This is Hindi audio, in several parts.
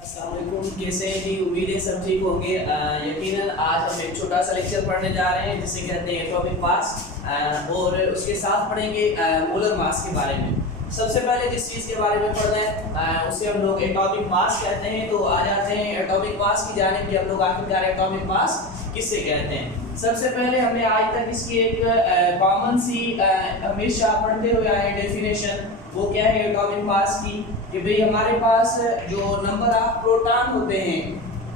अस्सलाम वालेकुम, कैसे हैं जी? उम्मीद है सब ठीक होंगे। यकीनन आज हम एक छोटा सा लेक्चर पढ़ने जा रहे हैं जिसे कहते हैं एटॉमिक मास और उसके साथ पढ़ेंगे मोलर मास के बारे में। सबसे पहले जिस चीज़ के बारे में पढ़ना है उसे हम लोग एटॉमिक मास कहते हैं। तो आ जाते हैं एटॉमिक मास की जानिब कि हम लोग आखिरकार एटॉमिक मास किससे कहते हैं। सबसे पहले हमने आज तक इसकी एक कॉमन सी हमेशा पढ़ते हुए आए डेफिनेशन, वो क्या है एटॉमिक मास की, कि भाई हमारे पास जो नंबर ऑफ प्रोटॉन होते हैं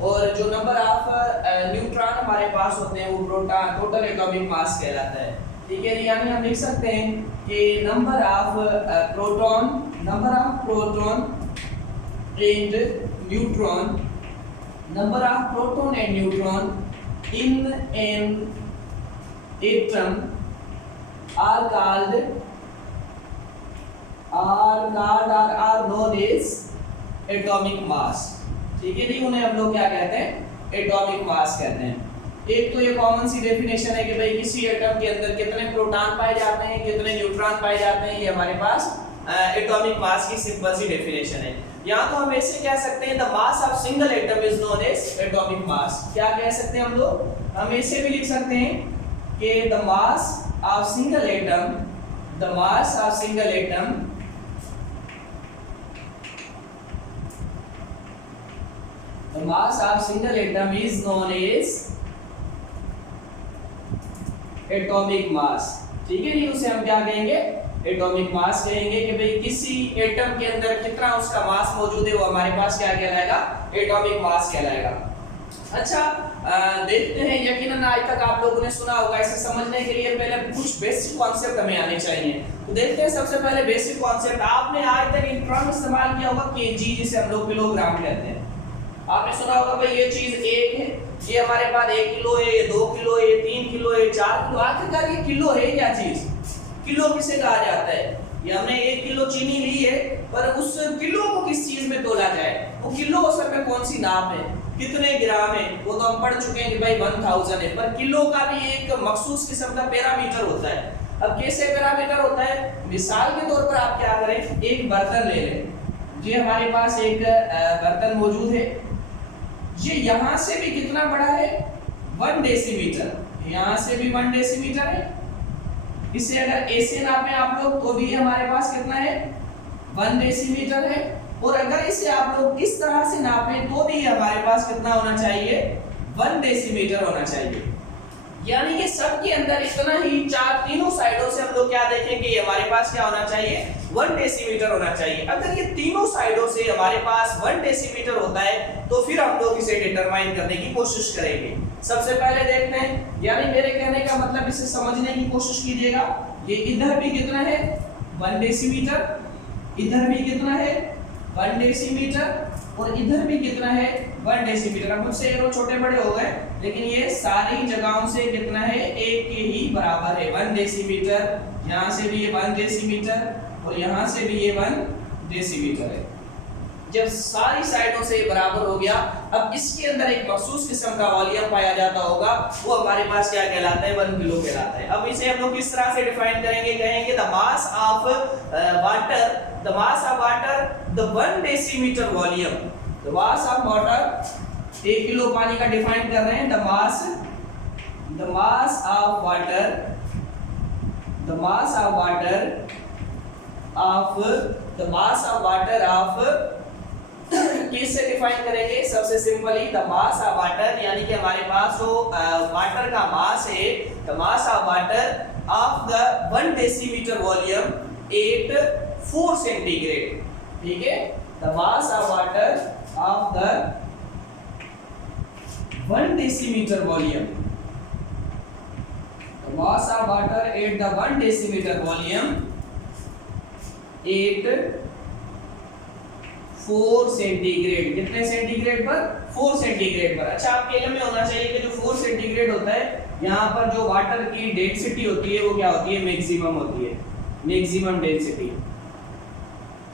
और जो नंबर ऑफ न्यूट्रॉन हमारे पास होते हैं वो प्रोटॉन टोटल एटॉमिक मास कहलाता है। ठीक है, यानी हम लिख सकते हैं कि number of proton and neutron, number of proton and neutron in an atom are called are known as atomic mass। ठीक है जी, उन्हें हम लोग क्या कहते हैं? एटॉमिक मास कहते हैं। एक तो ये कॉमन सी डेफिनेशन है कि भाई किसी एटम के अंदर कितने प्रोटॉन पाए जाते हैं, कितने न्यूट्रॉन पाए जाते हैं, ये हमारे पास एटॉमिक मास की सिंपल सी डेफिनेशन है। यहाँ तो हम ऐसे कह सकते हैं the mass of single atom is known as atomic mass. क्या कह सकते हैं हम लोग? हम ऐसे भी लिख सकते हैं कि the mass of single atom is known as atomic mass. ठीक है जी, उसे हम क्या कहेंगे? एटॉमिक मास कहेंगे कि भाई किसी एटम के अंदर कितना उसका मास मौजूद है वो हमारे पास क्या कहलाएगा? एटॉमिक मास कहलाएगा। अच्छा, देखते हैं, यकीनन आज तक आप लोगों ने सुना होगा। इसे समझने के लिए पहले कुछ बेसिक कॉन्सेप्ट हमें आने चाहिए। तो देखते हैं सबसे पहले बेसिक कॉन्सेप्ट। आपने आज तक इन टर्म इस्तेमाल किया होगा केजी, जिसे हम लोग किलोग्राम कहते हैं। आपने सुना होगा भाई ये चीज एक है, ये हमारे पास 1 किलो है, ये 2 किलो है, ये 3 किलो है, 4 किलो। आखिरकार ये किलो है क्या चीज? किलो किसे कहा जाता है? ये हमने 1 किलो चीनी ली है, पर उस किलो को किस चीज में तोला जाए? वो किलो असल में कौन सी नाप है, कितने ग्राम है, वो तो हम पढ़ चुके हैं कि भाई 1000 है। पर किलो का भी एक मखसूस किस्म का पैरामीटर होता है। अब कैसे पैरामीटर होता है? मिसाल के तौर पर आप क्या करें, एक बर्तन ले लें। ये हमारे पास एक बर्तन मौजूद है, ये यहाँ से भी कितना बड़ा है? 1 डेसीमीटर। यहाँ से भी 1 डेसीमीटर है। इसे अगर ऐसे नापें आप लोग तो भी हमारे पास कितना है? 1 डेसीमीटर है। और अगर इसे आप लोग इस तरह से नापें तो भी हमारे पास कितना होना चाहिए? 1 डेसीमीटर होना चाहिए। यानी कि सब के अंदर इतना ही तीनों साइडों से हम लोग क्या देखें कि हमारे पास क्या होना चाहिए? 1 डेसीमीटर होना चाहिए। अगर ये तीनों साइडों से हमारे पास 1 डेसीमीटर होता है तो फिर हम लोग इसे डिटरमाइन करने की कोशिश करेंगे। सबसे पहले देखते हैं, यानी मेरे कहने का मतलब इसे समझने की कोशिश कीजिएगा। ये इधर भी कितना है? 1 डेसीमीटर, इधर भी कितना है? 1 डेसीमीटर, और इधर भी कितना है? 1 डेसीमीटर। अब मुझसे एरो छोटे बड़े हो गए, लेकिन ये सारी जगहों से कितना है? एक के ही बराबर है। 1 डेसीमीटर, यहाँ से भी ये 1 डेसीमीटर और यहाँ से भी ये 1 डेसीमीटर है। जब सारी साइडों से ये बराबर हो गया, अब इसके अंदर एक मखसूस किस्म का वॉल्यूम पाया जाता होगा, वो हमारे पास क्या कहलाता है? 1 किलो कहलाता है। अब इसे हम लोग किस तरह से डिफाइन करेंगे? कहेंगे the mass of water the 1 decimetre volume. The mass of water, 1 kilo पानी का डिफाइन कर रहे हैं। The mass of water of किससे डिफाइन करेंगे? सबसे simply the mass of water, यानी कि हमारे पास जो वाटर का मास है, the mass of water of the 1 decimetre volume at 4 centigrade. ठीक है, the mass of water of the 1 decimetre volume, the mass of water at the 1 decimetre volume at 4 centigrade. कितने सेंटीग्रेड पर? 4 सेंटीग्रेड पर। अच्छा, आपके इल्म में होना चाहिए कि जो 4 सेंटीग्रेड होता है, यहाँ पर जो वाटर की डेंसिटी होती है वो क्या होती है? मैक्सिमम होती है, मैक्सिमम डेंसिटी।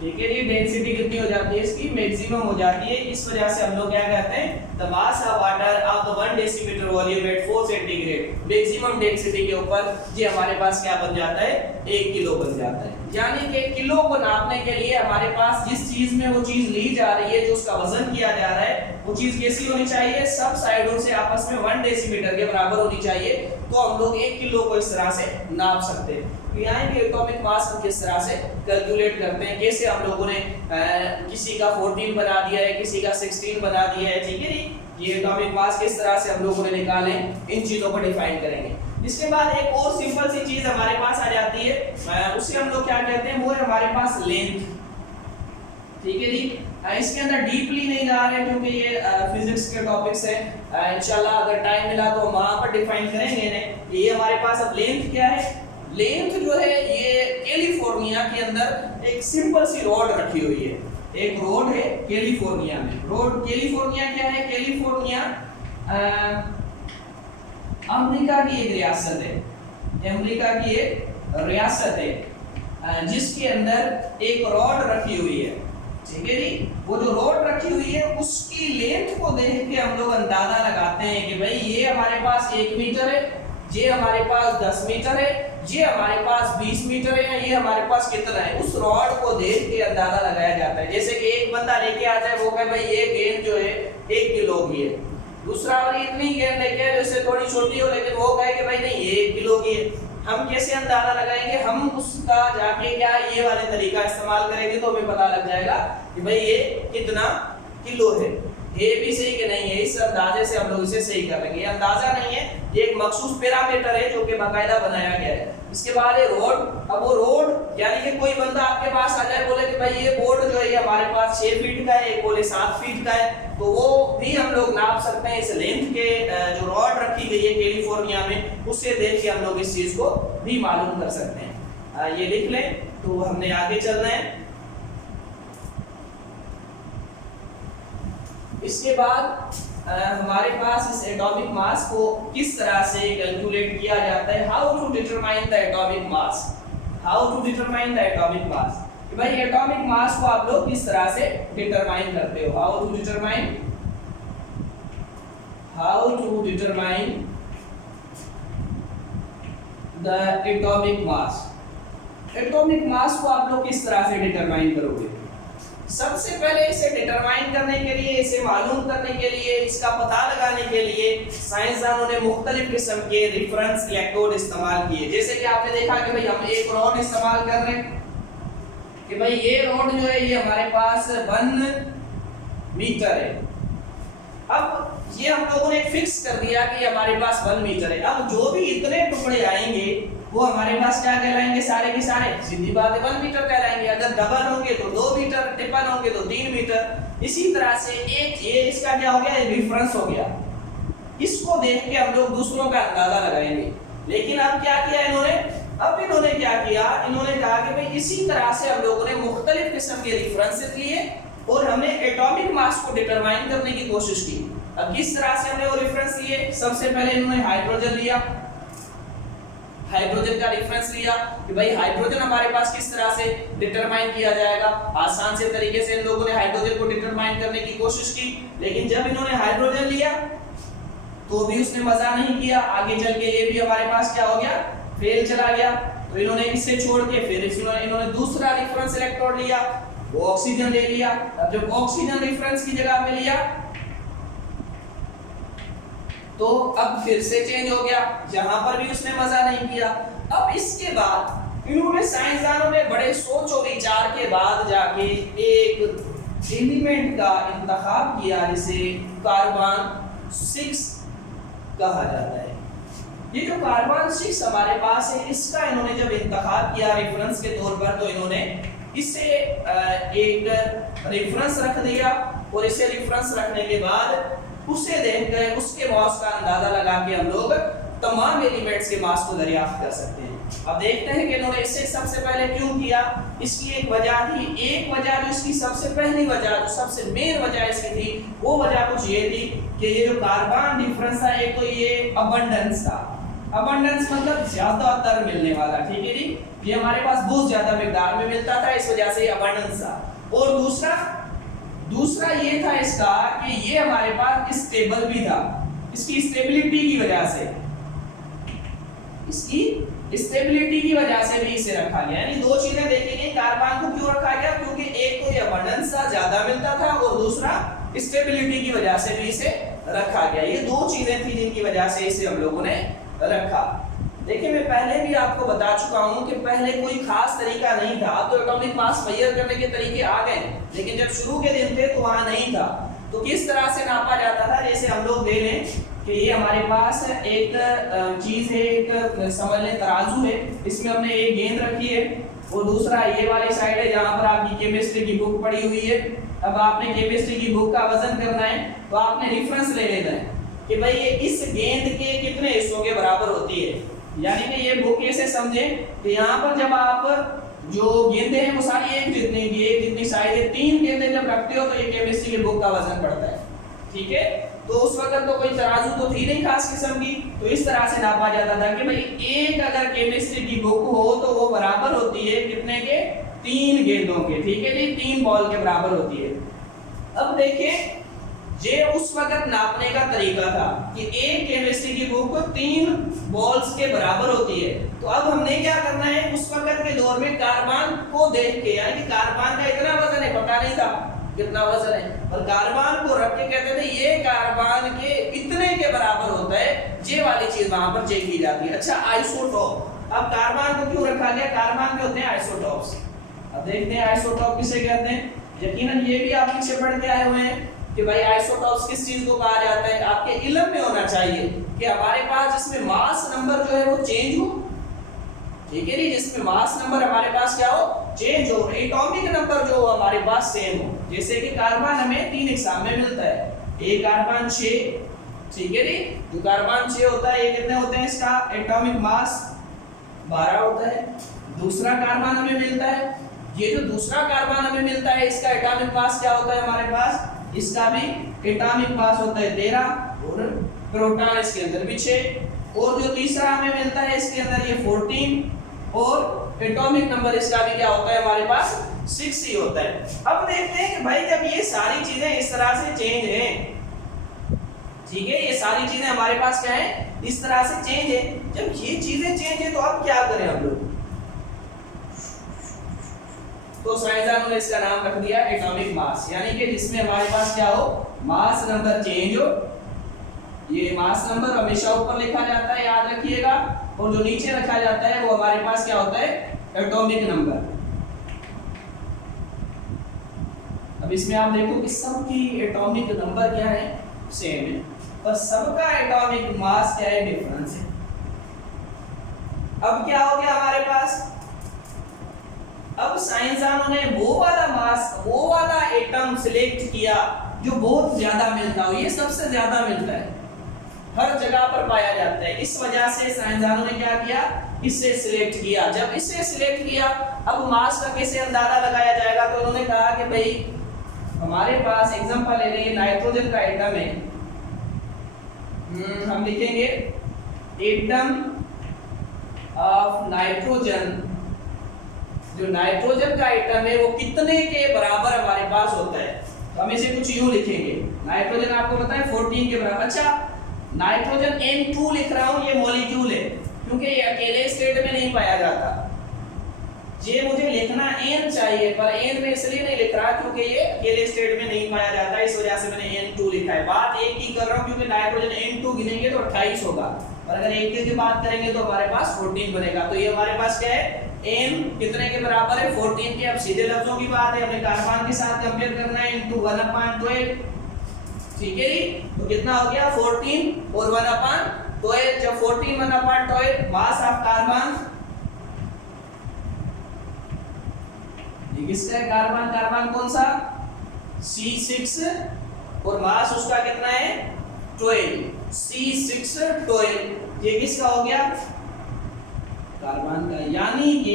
ठीक है जी। डेंसिटी कितनी हो जाती है इसकी, मैक्सिमम हो जाती है। इस वजह से हम लोग क्या कहते हैं, the mass of water of the 1 decimetre volume at 4 centigrade, maximum density के ऊपर ये हमारे पास क्या बन जाता है, 1 किलो बन जाता है। यानी कि किलो को नापने के लिए हमारे पास जिस चीज में वो चीज ली जा रही है, जो उसका वजन किया जा रहा है, वो चीज कैसी होनी चाहिए, सब साइडों से आपस में 1 डेसीमीटर के बराबर होनी चाहिए, तो हम लोग 1 किलो को इस तरह से नाप सकते हैं। तो यहाँ भी एटॉमिक मास हम किस तरह से कैलकुलेट करते हैं, कैसे हम लोगों ने किसी का 14 बना दिया है, किसी का 16 बना दिया है, ठीक है जी। ये एटॉमिक मास किस तरह से हम लोगों ने निकाले, इन चीजों को डिफाइन करेंगे। इसके बाद एक और सिंपल सी चीज हमारे पास आ जाती है, उसे हम लोग क्या कहते हैं, वो है हमारे पास लेंथ, ठीक है जी। इसके अंदर डीपली नहीं जा रहे क्योंकि ये फिजिक्स के टॉपिक्स है, इंशाल्लाह अगर टाइम मिला तो वहां पर डिफाइन करेंगे इन्हें। ये हमारे पास अब लेंथ क्या है, लेंथ जो है ये कैलिफोर्निया के अंदर एक सिंपल सी रोड रखी हुई है, एक रोड है कैलिफोर्निया में। रोड कैलिफोर्निया क्या है, कैलिफोर्निया अमेरिका की एक रियासत है, अमेरिका की एक रियासत है, जिसके अंदर एक रोड रखी हुई है, ठीक है जी। वो जो रोड रखी हुई है उसकी लेंथ को देख के हम लोग अंदाजा लगाते हैं कि भाई ये हमारे पास 1 मीटर है, ये हमारे पास 10 मीटर है, ये हमारे पास 20 मीटर है, ये हमारे पास कितना है, उस रॉड को देख के अंदाजा लगाया जाता है। जैसे कि एक बंदा लेके आता है, वो कहे भाई ये गेंद जो है 1 किलो की है, दूसरा वाली इतनी गेंद लेके आए जैसे थोड़ी छोटी हो, लेकिन वो कहे कि भाई नहीं ये 1 किलो की है। हम कैसे अंदाजा लगाएंगे, हम उसका जाके क्या ये वाले तरीका इस्तेमाल करेंगे तो हमें पता लग जाएगा कि भाई ये कितना किलो है, ये भी सही कि नहीं है। इस अंदाजे से हम लोग इसे सही कर लेंगे। ये अंदाजा नहीं है, ये एक मखसूस पैरामीटर है जो कि बाकायदा बनाया गया है। इसके बाद ये रोड, अब वो रोड यानी कि कोई बंदा आपके पास आ जाए, बोले कि भाई ये बोर्ड जो है हमारे पास 6 फीट का है, एक बोले 7 फीट का है, तो वो भी हम लोग नाप सकते हैं इस लेंथ के। जो रॉड रखी गई है कैलिफोर्निया में, उससे देख के हम लोग इस चीज को भी मालूम कर सकते हैं। ये लिख लें, तो हमने आगे चलना है। इसके बाद हमारे पास इस एटॉमिक मास को किस तरह से कैलकुलेट किया जाता है, how to determine the atomic mass, how to determine the atomic mass. कि भाई एटॉमिक मास को आप लोग किस तरह से डिटरमाइन करते हो, how to determine, how to determine the atomic mass. Atomic mass को आप लोग किस तरह से डिटरमाइन करोगे। सबसे पहले इसे डिटरमाइन करने के लिए, इसे मालूम करने के लिए, इसका पता लगाने के लिए साइंसदानों ने मुख्तलिफ किस्म के रिफरेंस इलेक्ट्रोड इस्तेमाल किए। जैसे कि आपने देखा कि भाई हम एक रॉड इस्तेमाल कर रहे हैं कि भाई ये रॉड जो है ये हमारे पास 1 मीटर है। अब ये हम लोगों ने फिक्स कर दिया कि हमारे पास 1 मीटर है। अब जो भी इतने टुकड़े आएंगे वो हमारे पास क्या कहलाएंगे, सारे के सारे सीधी बात है 1 मीटर कहलाएंगे। अगर डबल होंगे तो 2 मीटर, ट्रिपल होंगे तो 3 मीटर। इसी तरह से एक ये इसका क्या हो गया, रिफरेंस हो गया। इसको देख के हम लोग दूसरों का अंदाजा लगाएंगे। लेकिन अब क्या किया इन्होंने, अब इन्होंने क्या किया, इन्होंने कहा कि भाई इसी तरह से हम लोगों ने मुख्तलिफ किस्म के रेफरेंसेस लिए और हमने एटॉमिक मास को डिटरमाइन करने की कोशिश की। अब किस तरह से हमने वो रेफरेंस लिए, सबसे पहले इन्होंने हाइड्रोजन लिया, हाइड्रोजन का रेफरेंस लिया कि भाई हाइड्रोजन हमारे पास किस तरह से डिटरमाइन किया जाएगा। आसान से तरीके से इन लोगों ने हाइड्रोजन को डिटरमाइन करने की कोशिश की। लेकिन जब इन्होंने हाइड्रोजन लिया तो भी उसने मजा नहीं किया, आगे चल के ये भी हमारे पास क्या हो गया, फेल चला गया। तो इन्होंने इसे छोड़ के फिर इन्होंने दूसरा रेफरेंस इलेक्ट्रोड लिया, वो ऑक्सीजन ले लिया। अब जब ऑक्सीजन रेफरेंस की जगह पे लिया तो अब फिर से चेंज हो गया, जहां पर भी उसने मजा नहीं किया। अब इसके बाद इन्होंने साइंसदानों ने बड़े सोचो विचार के बाद जाके एक एलिमेंट का इंतखाब किया जिसे कार्बन 6 कहा जाता है। ये जो कार्बन 6 हमारे पास है, इसका इन्होंने जब इंतखाब किया रेफरेंस के तौर पर, तो इन्होंने इसे एक रेफरेंस रख दिया और इसे रेफरेंस रखने के बाद उसे देखकर उसके मास का अंदाजा लगा के हम लोग तमाम एलिमेंट्स के मास को दरियाफ्त कर सकते हैं। अब देखते हैं कि इन्होंने इसे सबसे पहले क्यों किया। इसकी एक वजह थी, एक वजह जो इसकी सबसे पहली वजह, जो सबसे मेन वजह इसकी थी, वो वजह कुछ ये थी कि ये जो कार्बन डिफरेंस था, एक तो ये अबंडेंस था, अबंडेंस मतलब ज्यादातर मिलने वाला, ठीक है जी। ये हमारे पास बहुत ज्यादा मिकदार में मिलता था, इस वजह से अबंडेंस था। और दूसरा ये था इसका कि ये हमारे पास स्टेबल भी था, इसकी स्टेबिलिटी की वजह से, इसकी स्टेबिलिटी की वजह से भी इसे रखा गया। यानी दो चीजें देखेंगे, कार्बन को क्यों रखा गया, क्योंकि एक तो ये अबंडेंस ज्यादा मिलता था और दूसरा स्टेबिलिटी की वजह से भी इसे रखा गया। ये दो चीजें थी जिनकी वजह से इसे हम लोगों ने रखा। देखिए मैं पहले भी आपको बता चुका हूं कि पहले कोई खास तरीका नहीं था। अब तो एटॉमिक मास मेजर करने के तरीके आ गए, लेकिन जब शुरू के दिन थे तो वहां नहीं था। तो किस तरह से नापा जाता था, जैसे हम लोग दे लें कि ये हमारे पास एक चीज है, एक समझ लें तराजू है, इसमें हमने एक गेंद रखी है और दूसरा ये वाली साइड है जहां पर आपकी केमिस्ट्री की बुक पड़ी हुई है। अब आपने केमिस्ट्री की बुक का वजन करना है तो आपने रेफरेंस ले लेना है कि भाई ये इस गेंद के कितने हिस्सों के बराबर होती है। यानी कि ये बुक ऐसे समझे कि यहाँ पर जब आप जो गेंदें हैं वो सारी एक जितनी साइज है, 3 गेंदें जब रखते हो तो ये केमिस्ट्री की बुक का वजन पड़ता है, ठीक है। तो उस वक्त तो कोई तराजू तो थी नहीं खास किस्म की, तो इस तरह से नापा जाता था कि भाई एक अगर केमिस्ट्री की बुक हो तो वो बराबर होती है कितने के, 3 गेंदों के, ठीक है जी, 3 बॉल के बराबर होती है। अब देखिए ये उस वक्त नापने का तरीका था कि एक केमिस्ट्री की बुक 3 बॉल्स के बराबर होती है। तो अब हमने क्या करना है, उस वक्त के दौर में कार्बन को देख के, यानी कि कार्बन का इतना वजन है, पता नहीं था कितना वजन है, और कार्बन को रख के कहते थे ये कार्बन के इतने के बराबर होता है, ये वाली चीज वहां पर चेक की जाती है। अच्छा आइसोटॉप, अब कार्बन को क्यों रखा गया, कार्बन के होते हैं आइसोटॉप्स। अब देखते हैं आइसोटॉप किसे कहते हैं। यकीनन ये भी आप पीछे पढ़ के आए हुए हैं कि भाई आइसोटॉप्स किस चीज को कहा जाता है। आपके इल्म में होना चाहिए कि हमारे पास जिसमें मास नंबर जो है वो चेंज हो, ठीक है जी, जिसमें मास नंबर हमारे पास क्या हो, चेंज हो, एटॉमिक नंबर जो हमारे पास सेम हो। जैसे कि कार्बन हमें 3 एग्जाम में मिलता है, एक कार्बन 6, ठीक है जी, जो कार्बन 6 होता है ये कितने होते हैं, इसका एटॉमिक मास 12 होता है। दूसरा कार्बन हमें मिलता है, ये जो दूसरा कार्बन हमें मिलता है इसका एटॉमिक मास क्या होता है हमारे पास, इसका भी एटॉमिक मास होता है 13 और प्रोटॉन इसके अंदर भी 6। और जो तीसरा हमें मिलता है इसके अंदर ये 14 और एटॉमिक नंबर इसका भी क्या होता है हमारे पास 6 ही होता है। अब देखते हैं कि भाई जब ये सारी चीजें इस तरह से चेंज हैं, ठीक है, ये सारी चीजें हमारे पास क्या है, इस तरह से चेंज है। जब ये चीजें चेंज है तो अब क्या करें हम लोग, तो साइंसदानों ने इसका नाम रख दिया एटॉमिक मास, यानी कि जिसमें हमारे पास क्या हो, मास नंबर चेंज हो। ये मास नंबर हमेशा ऊपर लिखा जाता है, याद रखिएगा, और जो नीचे रखा जाता है वो हमारे पास क्या होता है, एटॉमिक नंबर। अब इसमें आप देखो कि सबकी एटॉमिक नंबर क्या है, सेम है, पर सबका एटॉमिक मास क्या है, डिफरेंस है। अब क्या हो गया हमारे पास, अब साइंसदानों ने वो वाला एटम सिलेक्ट किया जो बहुत ज्यादा मिलता हो, ये सबसे ज्यादा मिलता है, हर जगह पर पाया जाता है। इस वजह से साइंसदानों ने क्या किया, इसे सिलेक्ट किया। जब इसे सिलेक्ट किया, अब मास का कैसे अंदाजा लगाया जाएगा, तो उन्होंने कहा कि भाई हमारे पास एग्जांपल ले लेंगे, नाइट्रोजन का एटम है, हम लिखेंगे एटम ऑफ नाइट्रोजन, जो नाइट्रोजन का एटम है वो कितने के बराबर हमारे पास होता है, तो हम इसे कुछ यूं लिखेंगे, नाइट्रोजन आपको पता है 14 के बराबर। अच्छा नाइट्रोजन N2 लिख रहा हूं, ये मॉलिक्यूल है, क्योंकि ये अकेले स्टेट में नहीं पाया जाता, ये मुझे लिखना N चाहिए, पर N में इसलिए नहीं लिख रहा क्योंकि ये अकेले स्टेट में नहीं पाया जाता, इस वजह से मैंने N2 लिखा है। बात एक की कर रहा हूं क्योंकि नाइट्रोजन N2 गिनेंगे तो 28 होगा, और अगर एक की बात करेंगे तो हमारे पास 14 बनेगा। तो ये हमारे पास क्या है, N कितने के बराबर है, 14 के। अब सीधे लफ्जों की बात है, हमें कार्बन के साथ कंपेयर करना है, इनटू 1/12, ठीक है जी, तो कितना हो गया 14 और 1/12, जब 14 1/12 मास ऑफ कार्बन, ये किसका है, कार्बन कौन सा, C6, और मास उसका कितना है 12, C612, ये किसका हो गया, कार्बन का। यानी कि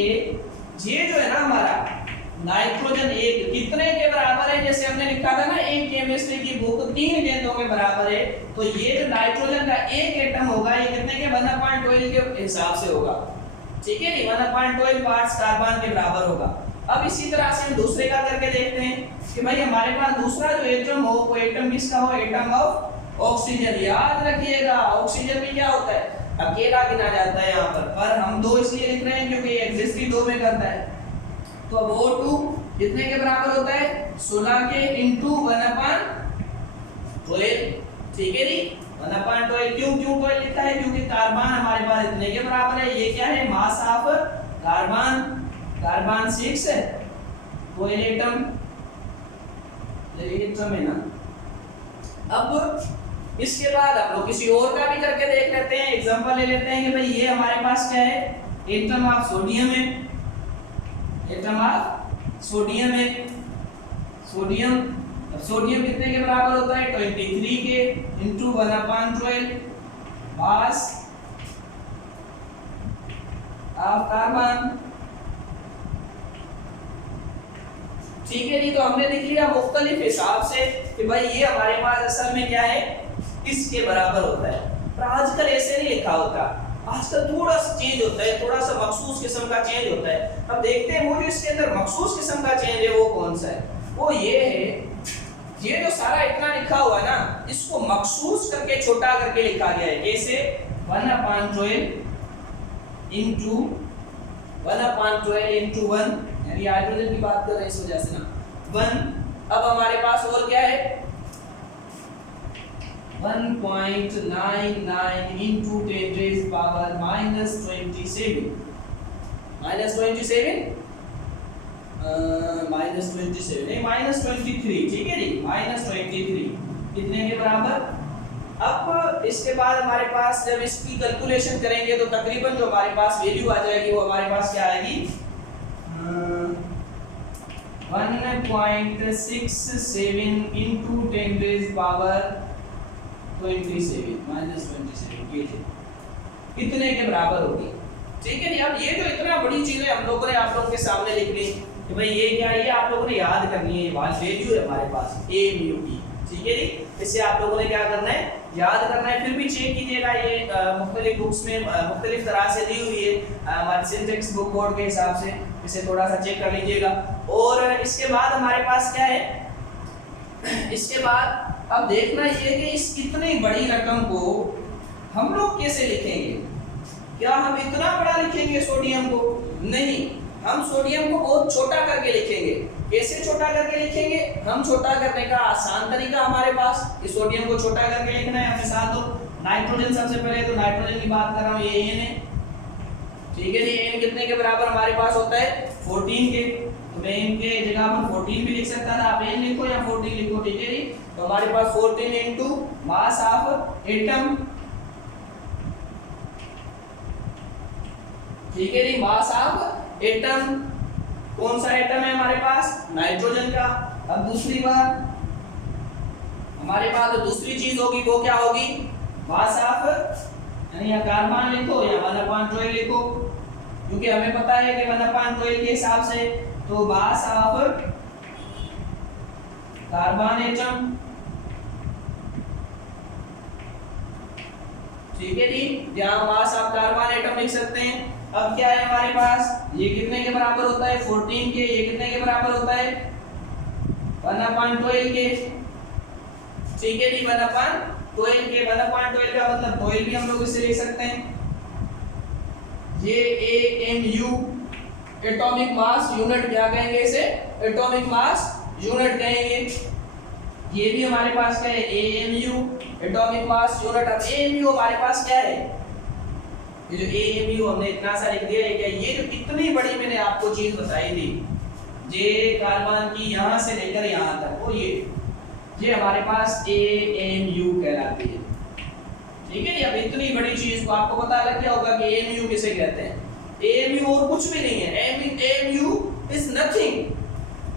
ये जो है ना हमारा नाइट्रोजन एक कितने के बराबर है, जैसे हमने लिखा था ना एक केमिस्ट्री की बुक 3 गेंदों के बराबर है, तो ये जो नाइट्रोजन का एक एटम होगा ये कितने के 1/12 के हिसाब से होगा, ठीक है नी, 1/12 पार्ट्स कार्बन के बराबर होगा। अब इसी तरह से हम दूसरे का करके देखते हैं कि भाई हमारे पास दूसरा जो एटम हो वो एटम किसका हो, एटम ऑफ ऑक्सीजन। याद रखिएगा ऑक्सीजन भी क्या होता है, अकेला गिना जाता है यहाँ पर हम दो इसलिए लिख रहे हैं क्योंकि एग्जिस्ट ही दो में करता है। तो अब O2 कितने के बराबर होता है, 16 के इंटू 1/12, ठीक है नी, 1/12। क्यों 12 लिखा है, क्योंकि कार्बन हमारे पास इतने के बराबर है। ये क्या है, मास ऑफ कार्बन 6 है, 12 एटम है ना। अब इसके बाद हम लोग किसी और का भी करके देख लेते हैं, एग्जांपल ले लेते हैं कि भाई ये हमारे पास क्या है, एटम ऑफ सोडियम है, एटम ऑफ सोडियम है। सोडियम कितने के बराबर होता है, 23 के इंटू 1/12 मास ऑफ कार्बन, ठीक है जी। तो हमने लिख लिया मुख्तलिफ हिसाब से कि भाई ये हमारे पास असल में क्या है, किसके बराबर होता है। पर आजकल ऐसे नहीं लिखा होता, आजकल थोड़ा सा चेंज होता है, थोड़ा सा मखसूस किस्म का चेंज होता है। अब देखते हैं वो जो इसके अंदर मखसूस किस्म का चेंज है वो कौन सा है। वो ये है, ये जो सारा इतना लिखा हुआ है ना, इसको मखसूस करके छोटा करके लिखा गया है। कैसे, 1/12 इंटू 1/12 इंटू 1, यानी हाइड्रोजन की बात कर रहे हैं इस वजह से ना 1। अब हमारे पास और क्या है, 1.99 into 10 raised power -27 नहीं -23, ठीक है जी, -23 कितने के बराबर। अब इसके बाद हमारे पास जब इसकी कैलकुलेशन करेंगे तो तकरीबन जो हमारे पास वैल्यू आ जाएगी वो हमारे पास क्या आएगी, 1.67 into 10 raised power 27 -27 कितने के बराबर होगी, ठीक है जी। अब ये जो इतना बड़ी चीज है हम लोगों ने आप लोगों के सामने लिख ली कि भाई ये क्या है, ये आप लोगों ने याद करनी है, वैल्यू है हमारे पास AMU की, ठीक है जी। इससे आप लोगों ने क्या करना है, याद करना है। फिर भी चेक कीजिएगा, ये मुख्तलिफ बुक्स में मुख्तलिफ तरह से दी हुई है हमारे सिंटेक्स बुक बोर्ड के हिसाब से, इसे थोड़ा सा चेक कर लीजिएगा। और इसके बाद हमारे पास क्या है, इसके बाद अब देखना ये कि इस इतनी बड़ी रकम को हम लोग कैसे लिखेंगे। क्या हम इतना बड़ा लिखेंगे सोडियम को, नहीं, हम सोडियम को बहुत छोटा करके लिखेंगे। कैसे छोटा करके लिखेंगे, हम छोटा करने का आसान तरीका हमारे पास, इस सोडियम को छोटा करके लिखना है। मिसाल दो, नाइट्रोजन सबसे पहले तो नाइट्रोजन की बात कर रहा हूँ, ये N है, ठीक है जी। N कितने के बराबर हमारे पास होता है, 14 के, तो मैं N के जगह पर 14 भी लिख सकता था, आप N लिखो या 14 लिखो, ठीक है जी। तो हमारे पास 14 इंटू मास ऑफ एटम, ठीक है जी, मास ऑफ एटम। कौन सा एटम है हमारे पास, नाइट्रोजन का। अब दूसरी बात हमारे पास दूसरी चीज होगी वो क्या होगी, मास ऑफ, यानी या कार्बन लिखो या 1/12 लिखो, क्योंकि हमें पता है कि 1/12 के हिसाब से तो मास ऑफ कार्बन एटम, ठीक है जी, यहाँ मास ऑफ कार्बन एटम लिख सकते हैं। अब क्या है हमारे पास, ये कितने के बराबर होता है, 14 के, ये कितने के बराबर होता है, 1/12 के, ठीक है जी, 1/12 के। 1/12 का मतलब 12 भी हम लोग इसे लिख सकते हैं। ये AMU एटॉमिक मास यूनिट क्या कहेंगे, इसे एटॉमिक मास यूनिट कहेंगे। ये भी हमारे पास क्या है, AMU एटॉमिक मास यूनिट। अब AMU हमारे पास क्या है, ये जो AMU हमने इतना सा लिख दिया है, क्या ये जो इतनी बड़ी मैंने आपको चीज बताई थी, जे कार्बन की यहाँ से लेकर यहाँ तक, वो ये हमारे पास AMU कहलाती है, ठीक है। अब इतनी बड़ी चीज को आपको पता लग गया होगा कि AMU किसे कहते हैं। AMU और कुछ भी नहीं है, AMU is nothing,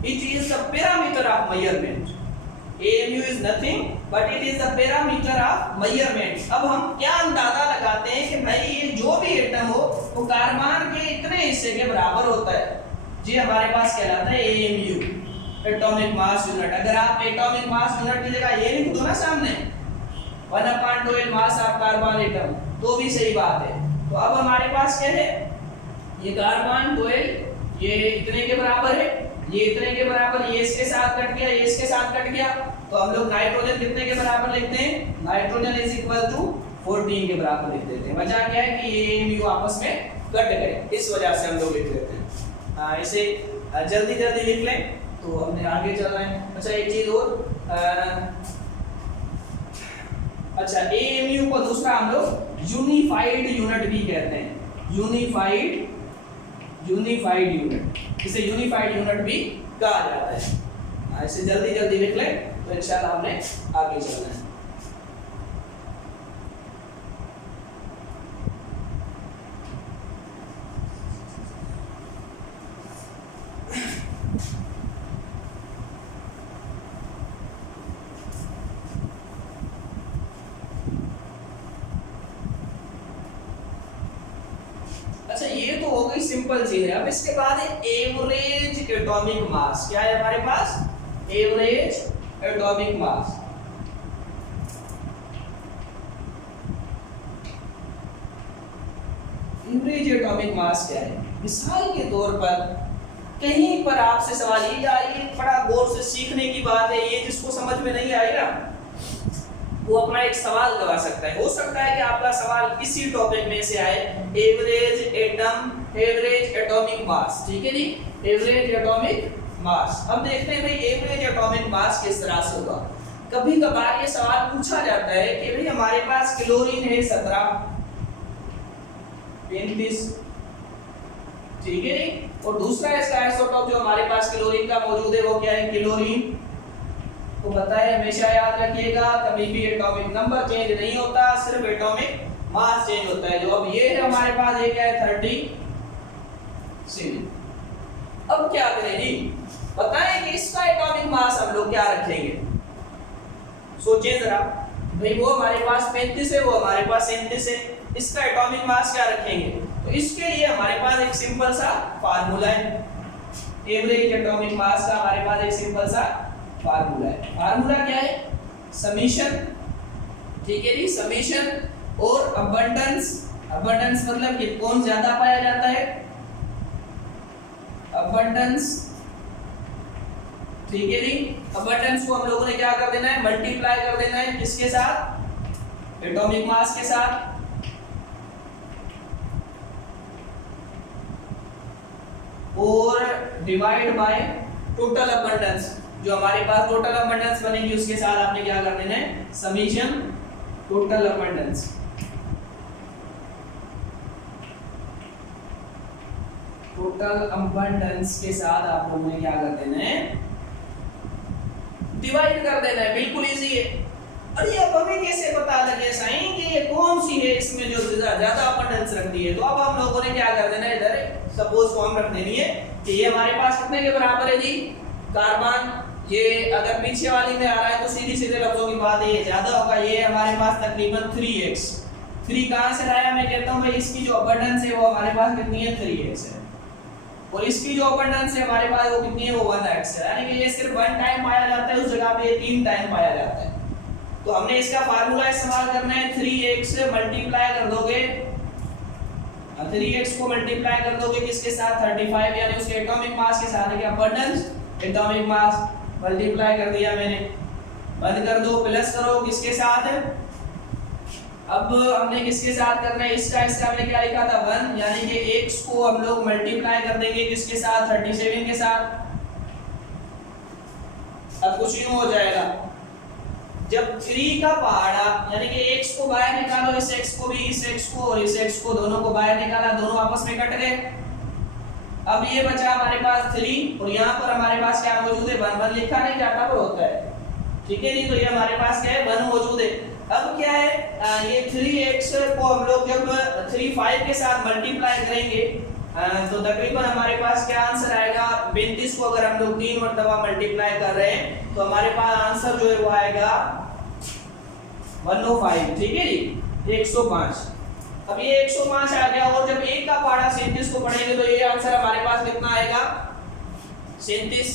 it is the parameter of measurement। AMU is nothing but it is the parameter of measurement। अब हम क्या अंदाजा लगाते हैं कि भाई ये जो भी एटम हो वो कार्बन के इतने हिस्से के बराबर होता है, ये हमारे पास कहलाता है एएमयू, एटॉमिक मास यूनिट। अगर आप एटॉमिक मास यूनिट की जगह ये लिख दो ना सामने 1/12 मास ऑफ कार्बन एटम तो भी सही बात है। तो अब हमारे पास क्या है, ये कार्बन 12 ये इतने के बराबर है, ये इतने के बराबर, ये इसके साथ कट गया, ये इसके साथ कट गया, तो हम लोग नाइट्रोजन कितने के बराबर लिखते हैं, नाइट्रोजन इज इक्वल टू 14 के बराबर लिख देते हैं। वजह क्या है कि ये एएमयू आपस में कट गए, इस वजह से हम लोग लिख देते हैं। इसे जल्दी जल्दी लिख लें तो हमने आगे चलना है। अच्छा एक चीज और, अच्छा एएमयू को दूसरा हम लोग यूनिफाइड यूनिट भी कहते हैं, यूनिफाइड यूनिट, इसे यूनिफाइड यूनिट भी कहा जाता है। इसे जल्दी जल्दी लिख लें तो इंशाल्लाह हमने आगे चलना है। अच्छा ये तो हो गई सिंपल चीज है। अब इसके बाद है एवरेज एटॉमिक मास। क्या है हमारे पास, average atomic mass. Average atomic mass क्या है, मिसाल के तौर पर कहीं पर आपसे सवाल ये बड़ा गौर से सीखने की बात है, ये जिसको समझ में नहीं आएगा वो अपना एक सवाल लगा सकता है। हो सकता है कि आपका सवाल किसी टॉपिक में से आए, एवरेज एटॉमिक मास, ठीक है जी, एवरेज एटॉमिक मास। अब देखते हैं भाई एवरेज एटॉमिक मास किस तरह से होगा। कभी कभार ये सवाल पूछा जाता है कि भाई हमारे पास क्लोरीन है 17 35, ठीक है जी, और दूसरा इसका आइसोटोप जो हमारे पास क्लोरीन का मौजूद है वो क्या है, क्लोरीन। तो पता है, हमेशा याद रखिएगा कभी भी एटॉमिक नंबर चेंज नहीं होता, सिर्फ एटॉमिक मास चेंज होता है। जो अब ये है हमारे पास, ये क्या है 37। अब क्या करें जी, बताएं कि इसका एटॉमिक मास हम लोग क्या रखेंगे, सोचिए जरा भाई। वो हमारे पास 35 है, वो हमारे पास 37 है, इसका एटॉमिक मास क्या रखेंगे। तो इसके लिए हमारे पास एक सिंपल सा फार्मूला है, एवरेज एटॉमिक मास का हमारे पास एक सिंपल सा फार्मूला है। फार्मूला क्या है, समीशन, ठीक है जी, समीशन और अबंडेंस। अबंडेंस मतलब कि कौन ज्यादा पाया जाता है, अबंडेंस, ठीक है जी। अबंडेंस को हम लोगों ने क्या कर देना है, मल्टीप्लाई कर देना है किसके साथ, एटॉमिक मास के साथ, और डिवाइड बाय टोटल अबंडेंस। जो हमारे पास टोटल अबंडेंस बनेगी उसके साथ आपने क्या कर देना है, summation total abundance. Total abundance के साथ आप लोगों ने क्या कर देना है, डिवाइड कर देना है। बिल्कुल इजी है। अरे अब हमें कैसे पता लगे साईं कि ये कौन सी है इसमें जो ज्यादा अबंडेंस रखती है। तो अब हम लोगों ने क्या कर देना है, इधर सपोज फॉर्म रख देनी है कि ये हमारे पास कितने के बराबर है जी, कार्बन। ये अगर पीछे वाली में आ रहा है तो सीधी सीधे लफ्जों की बात है, ये ज्यादा होगा। ये हमारे पास तकरीबन 3x। 3 कहां से लाया, मैं कहता हूं भाई इसकी जो अबंडेंस है वो हमारे पास कितनी है, 3x है, और इसकी जो अबंडेंस है हमारे पास वो कितनी है, वो 1x है। यानी कि ये सिर्फ 1 टाइम पाया जाता है, उस जगह पे ये 3 टाइम पाया जाता है। तो हमने इसका फार्मूला इस्तेमाल करना है, 3x से मल्टीप्लाई कर दोगे, 3x को मल्टीप्लाई कर दोगे किसके साथ, 35, यानी उसके एटॉमिक मास के साथ। क्या अबंडेंस, एटॉमिक मास, मल्टीप्लाई कर दिया मैंने, बंद कर दो, प्लस करो किसके साथ है, अब हमने किसके साथ करना है, इसका हमने क्या लिखा था 1, यानी कि x को हम लोग मल्टीप्लाई कर देंगे किसके साथ, 37 के साथ। अब कुछ यूं हो जाएगा, जब 3 का पहाड़ा यानी कि x को बाहर निकालो, इस x को भी, इस x को और इस x को, दोनों को बाहर निकाला, दोनों आपस में कट गए। अब ये बचा हमारे पास 3, और यहाँ पर हमारे पास क्या मौजूद है, 1 लिखा नहीं जाता पर होता है, ठीक है जी। तो ये हमारे पास क्या है, 1 मौजूद है। अब क्या है, ये 3x को हम लोग जब 35 के साथ मल्टीप्लाई करेंगे तो तकरीबन हमारे पास क्या आंसर आएगा, 32 को अगर हम लोग 3 मरतबा मल्टीप्लाई कर रहे हैं तो हमारे पास आंसर जो है वो आएगा 105, ठीक है जी, 105। अब ये 105 आ गया, और जब 1 का पहाड़ा 37 को पढ़ेंगे तो ये आंसर हमारे पास कितना आएगा, 37,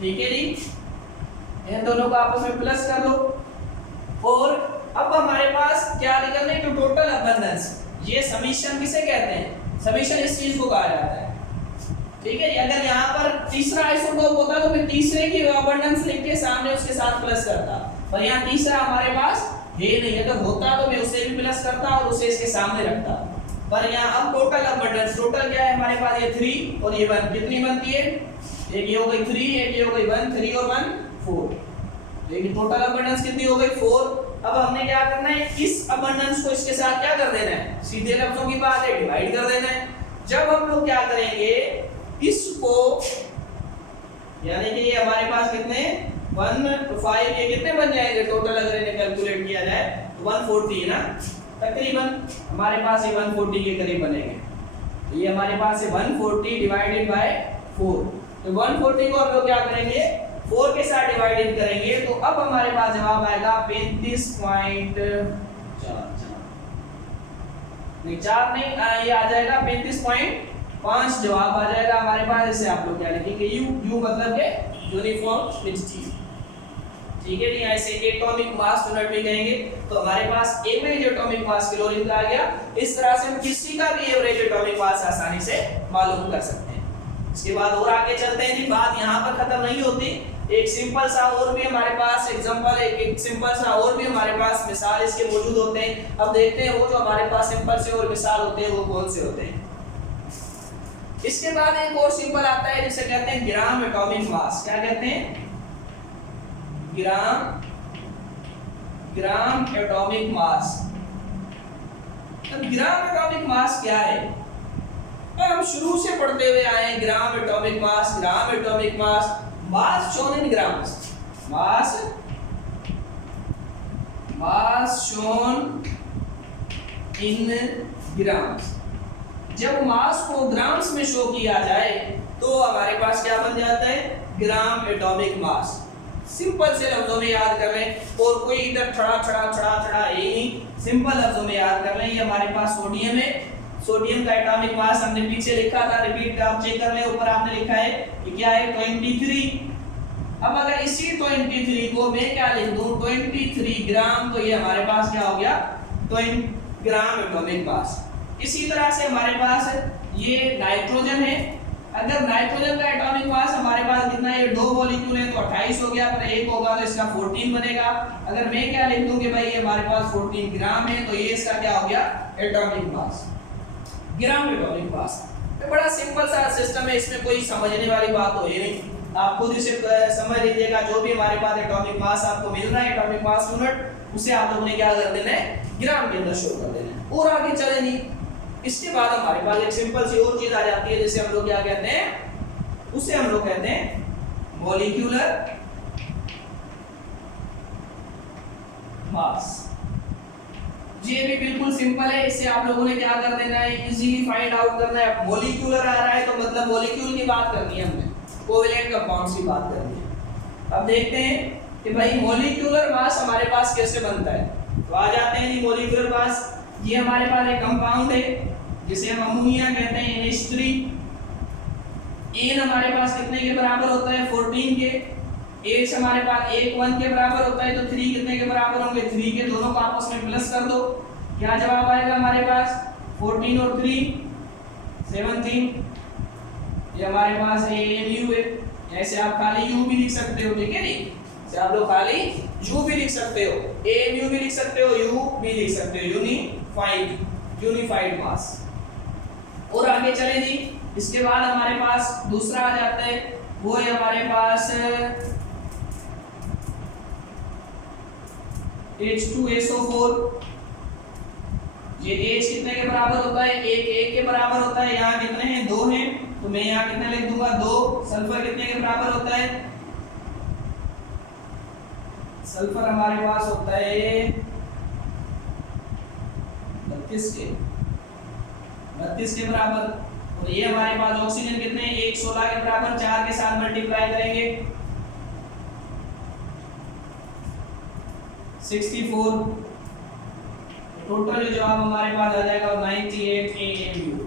ठीक है जी। इन दोनों को आपस में प्लस कर लो। और अब हमारे पास क्या निकलने टू टोटल अबंडेंस, ये समीशन किसे कहते हैं? समीशन इस चीज को कहा जाता है, ठीक है। अगर यहाँ पर तीसरा आइसोटोप होता तो मैं तीसरे की अबंडेंस लिख के सामने उसके साथ प्लस करता, पर यहाँ तीसरा हमारे पास है नहीं। अगर होता तो मैं उसे भी प्लस करता और उसे इसके सामने रखता, पर यहाँ अब टोटल अबंडेंस, टोटल क्या है हमारे पास? ये 3 और ये 1, कितनी बनती है? एक ये हो गई 3, एक ये हो गई 1, 3 और 1 4, लेकिन टोटल अबंडेंस कितनी हो गई? 4। अब हमने क्या करना है, इस अबंडेंस को इसके साथ क्या कर देना है? सीधे लफ्जों की बात है, डिवाइड कर देना है। जब हम लोग क्या करेंगे, इसको यानी कि ये हमारे पास कितने 1 तो 5, ये कितने बन जाएंगे टोटल? अगर इन्हें कैलकुलेट किया जाए तो 140 ना, तकरीबन हमारे पास ये 140 के करीब बनेंगे। तो ये हमारे पास है 140 डिवाइडेड बाय 4। तो 140 को हम लोग क्या करेंगे, 4 के साथ डिवाइडेड करेंगे, तो अब हमारे पास जवाब आएगा 35.4 नहीं 4 नहीं, ये आ जाएगा 35.5 जवाब आ जाएगा हमारे पास। इसे आप लोग क्या लिखेंगे? यू मतलब के यूनिफॉर्म मिक्सचर, ठीक है नहीं। ऐसे एटॉमिक मास यूनिट भी कहेंगे। तो हमारे पास एवरेज एटॉमिक मास किलोरीन का आ गया। इस तरह से हम किसी का भी एवरेज एटॉमिक मास आसानी से मालूम कर सकते हैं। इसके बाद और आगे चलते हैं जी, बात यहाँ पर खत्म नहीं होती। एक सिंपल सा और भी हमारे पास एग्जांपल, एक सिंपल सा और भी हमारे पास मिसाल इसके मौजूद होते हैं। अब देखते हैं वो जो हमारे पास सिंपल से और मिसाल होते हैं वो कौन से होते हैं। इसके बाद एक और सिंपल आता है जिसे कहते हैं ग्राम एटॉमिक मास। क्या कहते हैं? Gram atomic mass. अब ग्राम एटॉमिक मास क्या है? हम शुरू से पढ़ते हुए आए हैं gram atomic mass, gram atomic mass, mass shown in grams, mass shown in grams. जब मास को ग्राम्स में शो किया जाए तो हमारे पास क्या बन जाता है? Gram atomic mass. सिंपल से लफ्जों में याद कर लें, और कोई इधर छड़ा नहीं, सिंपल लफ्जों में याद कर लें। ये हमारे पास सोडियम है, सोडियम का एटॉमिक मास हमने पीछे लिखा था, रिपीट आप चेक कर लें, ऊपर आपने लिखा है ये क्या है 23। अब अगर इसी 23 को मैं क्या लिख दूं 23 ग्राम, तो ये हमारे पास क्या हो गया 20 ग्राम एटॉमिक मास। इसी तरह से हमारे पास ये नाइट्रोजन है। अगर नाइट्रोजन का एटॉमिक मास हमारे पास कितना है, ये 2 मॉलिक्यूल है तो 28 हो गया, पर एक होगा तो इसका 14 बनेगा। अगर मैं क्या लिख दूं कि भाई ये हमारे पास 14 ग्राम है, तो ये इसका क्या हो गया atomic mass, gram atomic mass. तो बड़ा सिंपल सा सिस्टम है, इसमें कोई समझने वाली बात हो ही नहीं, आप खुद इसे समझ लीजिएगा। जो भी हमारे पास एटॉमिक मास आपको मिल रहा है, एटॉमिक मास यूनिट, उसे आप लोगों ने क्या कर देना है ग्राम के अंदर शो कर देना है। और आगे चले नहीं, इसके बाद हमारे पास एक सिंपल सी और चीज आ जाती है, जैसे हम लोग क्या कहते हैं, उसे हम लोग कहते हैं मॉलिक्यूलर मास। ये भी बिल्कुल सिंपल है, इससे आप लोगों ने क्या कर देना है, इजीली फाइंड आउट करना है। मॉलिक्यूलर आ रहा है तो मतलब मॉलिक्यूल की बात करनी है हमने, कोवेलेंट कंपाउंड्स की बात करनी है। अब देखते हैं कि भाई मॉलिक्यूलर मास हमारे पास कैसे बनता है। तो आ जाते हैं जी मॉलिक्यूलर मास। ये हमारे पास एक कंपाउंड है जिसे हम अमोनिया कहते हैं, NH3। N हमारे पास कितने के बराबर होता है 14 के। H हमारे पास 1 के बराबर होता है, तो 3 कितने के बराबर होंगे 3 के। दोनों को आपस में प्लस कर दो, क्या जवाब आएगा हमारे पास 14 और 3 17। ये हमारे पास AMU है, ऐसे आप खाली U भी लिख सकते हो, ठीक है नी, से आप लोग खाली U भी लिख सकते हो, AMU भी लिख सकते हो, U भी लिख सकते हो, यूनिफाइड मास। और आगे चले जी, इसके बाद हमारे पास दूसरा आ जाता है, वो है हमारे पास H2SO4। ये H कितने के बराबर होता है, 1 के बराबर होता है। यहाँ कितने हैं 2 हैं, तो मैं यहाँ कितने लिख दूंगा 2। सल्फर कितने के बराबर होता है, सल्फर हमारे पास होता है 32 के बराबर। और ये हमारे पास ऑक्सीजन कितने हैं 116 के बराबर, 4 के साथ मल्टीप्लाई करेंगे 64। टोटल जो जवाब हमारे पास आ जाएगा 98 AMU,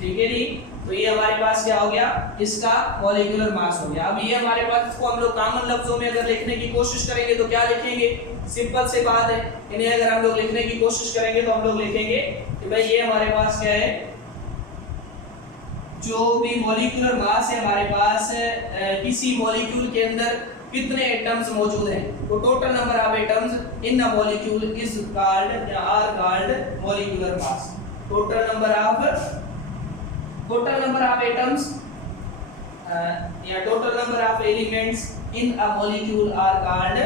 ठीक है जी। तो ये हमारे पास क्या हो गया, इसका मॉलिक्यूलर मास हो गया। अब ये हमारे पास, इसको हम लोग कॉमन लफ्जों में अगर लिखने की कोशिश करेंगे तो क्या लिखेंगे, सिंपल सी बात है, इन्हें अगर हम लोग लिखने की कोशिश करेंगे तो हम लोग लिखेंगे कि भाई ये हमारे पास क्या है, जो भी मॉलिक्यूलर मास है हमारे पास किसी मॉलिक्यूल के अंदर कितने एटम्स मौजूद हैं, तो total number of atoms in a molecule is called या are called molecular mass. Total number of atoms या total number of elements in a molecule are called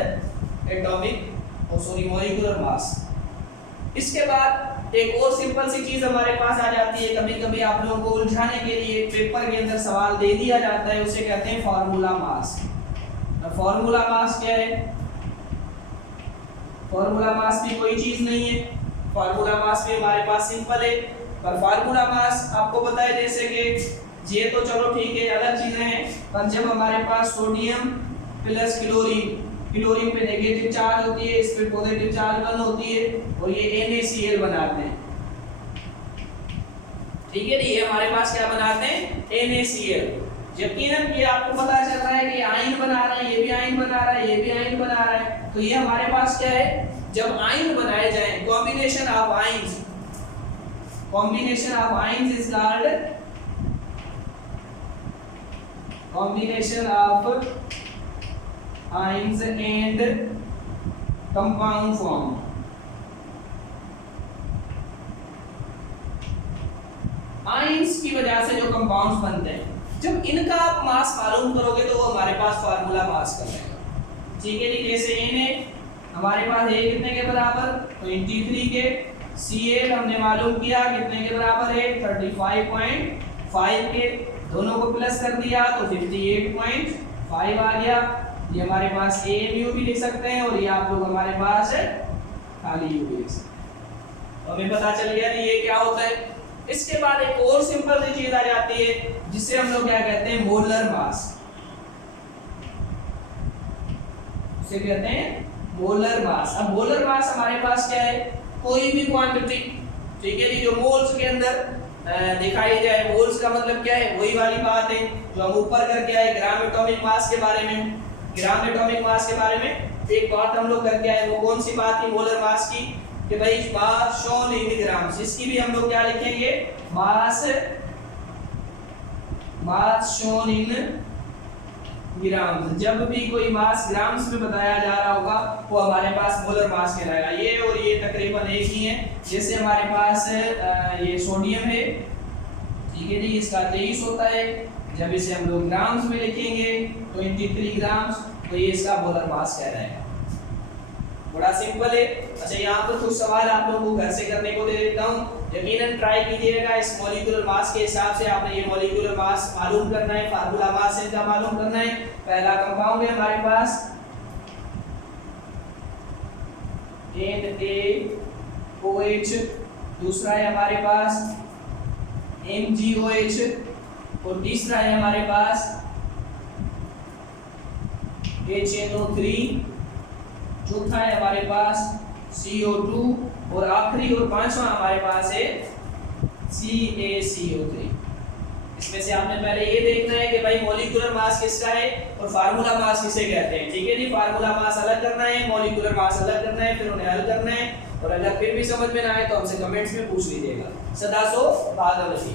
molecular mass. इसके बाद एक और सिंपल सी चीज हमारे पास आ जाती है, कभी कभी आप लोगों को उलझाने के लिए पेपर के अंदर सवाल दे दिया जाता है, उसे कहते हैं फार्मूला मास। फार्मूला मास क्या है, फार्मूला मास भी कोई चीज नहीं है, फार्मूला मास भी हमारे पास सिंपल है, पर फार्मूला मास आपको पता है जैसे कि ये तो चलो ठीक है अलग चीजें हैं, पर जब हमारे पास सोडियम प्लस क्लोरीन, क्लोरीन पे नेगेटिव चार्ज होती है, इस पे पॉजिटिव चार्ज बन होती है और ये NaCl बनाते हैं, ठीक है, ये हमारे पास क्या बनाते हैं, NaCl। यकीनन ये आपको पता चल रहा है कि आयन बना रहा है, ये भी आयन बना रहा है, ये भी आयन बना रहा है, तो ये हमारे पास क्या है, जब आयन बनाए जाए, combination of ions, combination of ions is called combination of ions and compound form। Ions की वजह से जो कंपाउंड्स बनते हैं, जब इनका आप मास मालूम करोगे तो वो हमारे पास फार्मूला मास कर लेगा, ठीक है जी। जैसे Na हमारे पास A कितने के बराबर, 23 के, Cl हमने मालूम किया कितने के बराबर है, 35.5 के, दोनों को प्लस कर दिया तो 58.5 आ गया। ये हमारे पास AMU भी लिख सकते हैं और ये आप लोग हमारे पास खाली U भी लिख सकते हैं। तो हमें पता चल गया कि ये क्या होता है। इसके बाद एक और सिंपल सी चीज आ जाती है जिससे हम लोग क्या कहते हैं, मोलर मास। उसे कहते हैं मोलर मास। अब मोलर मास हमारे पास क्या है, कोई भी क्वांटिटी, ठीक है जी, जो मोल्स के अंदर दिखाई जाए। मोल्स का मतलब क्या है, वही वाली बात है जो हम ऊपर करके आए ग्राम एटॉमिक मास के बारे में। ग्राम एटॉमिक मास के बारे में एक बात हम लोग करके आए, वो कौन सी बात थी मोलर मास की, कि भाई मास शोन इन ग्राम्स। इसकी भी हम लोग क्या लिखेंगे, मास शोन इन ग्राम्स। जब भी कोई मास ग्राम्स में बताया जा रहा होगा वो हमारे पास मोलर मास कहलाएगा। ये और ये तकरीबन एक ही है। जैसे हमारे पास ये सोडियम है, ठीक है जी, इसका 23 होता है, जब इसे हम लोग ग्राम्स में लिखेंगे 23 ग्राम्स, तो ये इसका मोलर मास कहलाएगा। बड़ा सिंपल है। अच्छा, यहाँ पर कुछ सवाल आप लोगों को घर से करने को दे देता हूँ, यकीनन ट्राई कीजिएगा। इस मॉलिक्यूलर मास के हिसाब से आपने ये मॉलिक्यूलर मास मालूम करना है, फार्मूला मास इनका मालूम करना है। पहला कंपाउंड है हमारे पास NaOH, दूसरा है हमारे पास MgOH और तीसरा है हमारे पास HNO3, चौथा है हमारे पास CO2 और आखिरी और पांचवा हमारे पास है CaCO3। इसमें से आपने पहले ये देखना है कि भाई मॉलिक्यूलर मास किसका है और फार्मूला मास किसे कहते हैं, ठीक है जी। फार्मूला मास अलग करना है, मॉलिक्यूलर मास अलग करना है, फिर उन्हें हल करना है। और अगर फिर भी समझ में ना आए तो हमसे कमेंट्स में पूछ लीजिएगा। सदासो भागवती।